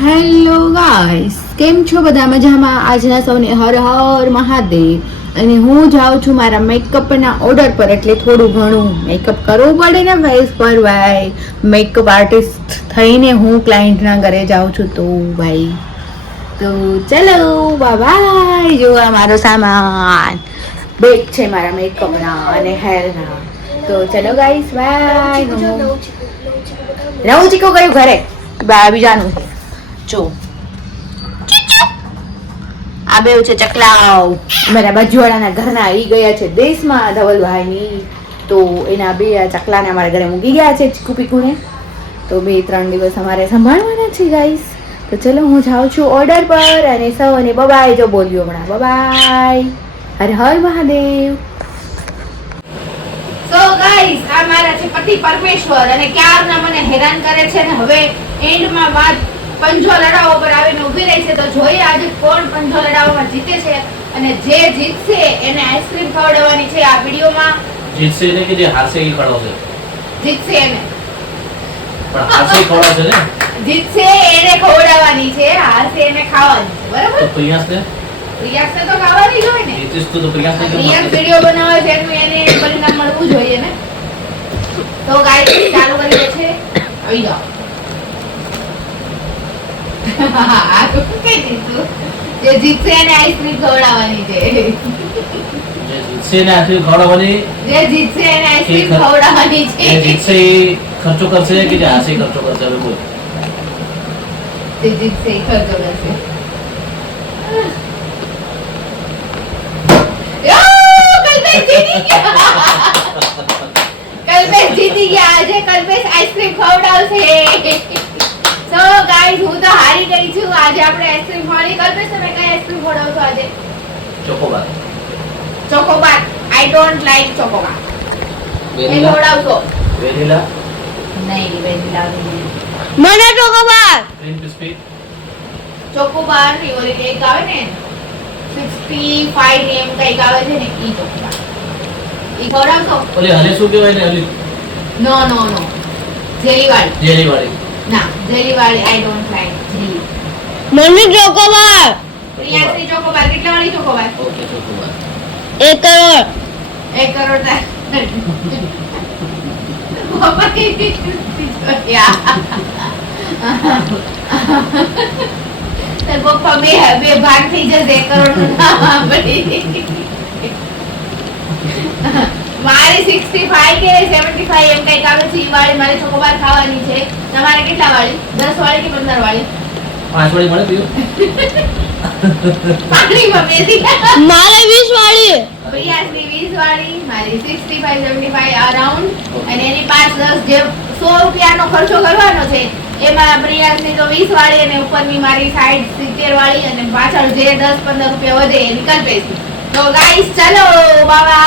Hello guys, કેમ છો બધા? મજામાં? આજના સૌને હર હર મહાદેવ. અને હું જાઉં છું મારા મેકઅપના ઓર્ડર પર, એટલે થોડું ઘણું મેકઅપ કરવું પડે ને ફેસ પર ભાઈ. મેકઅપ આર્ટિસ્ટ થઈને હું ક્લાયન્ટના ઘરે જાઉં છું તો ભાઈ. તો ચલો બાય. જો આ મારો સામાન બેગ છે મારા મેકઅપના અને હેરના. તો ચલો ગાઈસ બાય. નવું ચીકુ ગયું ઘરે બીજાનું જો આ બે છે ચકલાઓ મારા બાજુવાળાના ઘરના આવી ગયા છે દેશમાં ધવલભાઈની. તો એના બે ચકલાને અમારા ઘરે મૂકી ગયા છે ચીકુ પીકુને. તો 2-3 દિવસ અમારે સંભાળવાના છે ગાઈસ. તો ચલો હું જાઉં છું ઓર્ડર પર અને સૌને બબાય જો બોલ્યો હમણાં bye-bye. Har Har Mahadev. So guys, આ મારા છે પતિ પરમેશ્વર અને ક્યારના મને હેરાન કરે છે ને હવે એન્ડમાં વાત પંજો લડાવવા પર આવીને ઊભી રહી છે. તો જોઈએ આજે કોણ પંજો લડાવવામાં જીતે છે અને જે જીતશે એને આઈસ્ક્રીમ ખવડાવવાની છે આ વિડિયોમાં. જીતશે એટલે કે જે હારશે એ ખવડાવશે. જીતશે એને પણ હારશે એ ખવડાવશે ને. જીતશે એને ખવડાવવાની છે, હારશે એને ખાવાની છે. બરાબર? તો પ્રિયાસને તો ખાવાની જ હોય ને. જીતીશ તો પ્રિયાસને કેમ પ્રિયાસ મળશે? વિડિયો બનાવે છે એનું એને પરિણામ મળવું જોઈએ ને. તો ગાઈસ ચાલુ કરી દે છે. આવી જાઓ. આ તો કઈ દીધું. જે જીતશે એને આઈસ્ક્રીમ ખવડાવવાની છે. જે જીતશે એને આઈસ્ક્રીમ ખવડાવવાની. જે જીતશે એને આઈસ્ક્રીમ ખવડાવવાની છે. જે જીતશે એ ખર્ચો કરશે કે જે હારશે એ ખર્ચો કરશે? હવે બોલ. જે જીતશે એ ખર્ચો કરશે. કલ્પેશ જીતી ગયા. આજે કલ્પેશ આઈસ્ક્રીમ ખવડાવશે. સો ગાઈસ, હું તો હારી ગઈ છું. આજે આપણે આઈસ્ક્રીમ ખાવાની. કલ્પેશ તમે કઈ આઈસ્ક્રીમ ખવડાવશો આજે? Chocobar. Chocobar. I don't like Chocobar. એ ખવડાવશો? વેનીલા. નહીં, વેનીલા નહીં. મને ચોકોબાર. Cream biscuit. ચોકોબાર ની ઓલી કેક આવે ને 65 એમ કઈક આવે છે ને ઈ ચોકોબાર. ઈ ખવડાવશો? ઓલી હલે શું કહેવાય ને ઓલી નો નો નો. જેલી વાળી. જેલી વાળી. ના, જેલી વાળી આઈ ડોન્ટ લાઈક જેલી. મને ચોકોબાર. પ્રિયાસની ચોકોબાર. કેટલા વાળી ચોકોબાર? ઓકે ચોકોબાર. 1 કરોડ. 1 કરોડ થાય. પપ્પા બે ભાગ થઈ જશે. 1 કરોડ નું નામ સાંભળી. મારી 65 કે 75 એમ કઈક આવે છે ઈ વાળી મારે ચોકોબાર ખાવાની છે. તમારે કેટલા વાળી? 10 વાળી કે 15 વાળી? 5 વાળી મળે પીવું? પાણીમાં બેસી મારે 20 વાળી. પ્રિયાસની 20 વાળી, મારી 65 75 અરાઉન્ડ. અને એની પાસ 10 જે 100 રૂપિયાનો ખર્ચો કરવાનો છે એમાં પ્રિયાસની તો 20 વાળી અને ઉપરની મારી સાઈડ 70 વાળી અને પાછળ જે 10-15 રૂપિયા વધે એ નિકલ પૈસી. તો ગાઈસ ચલો બાબા.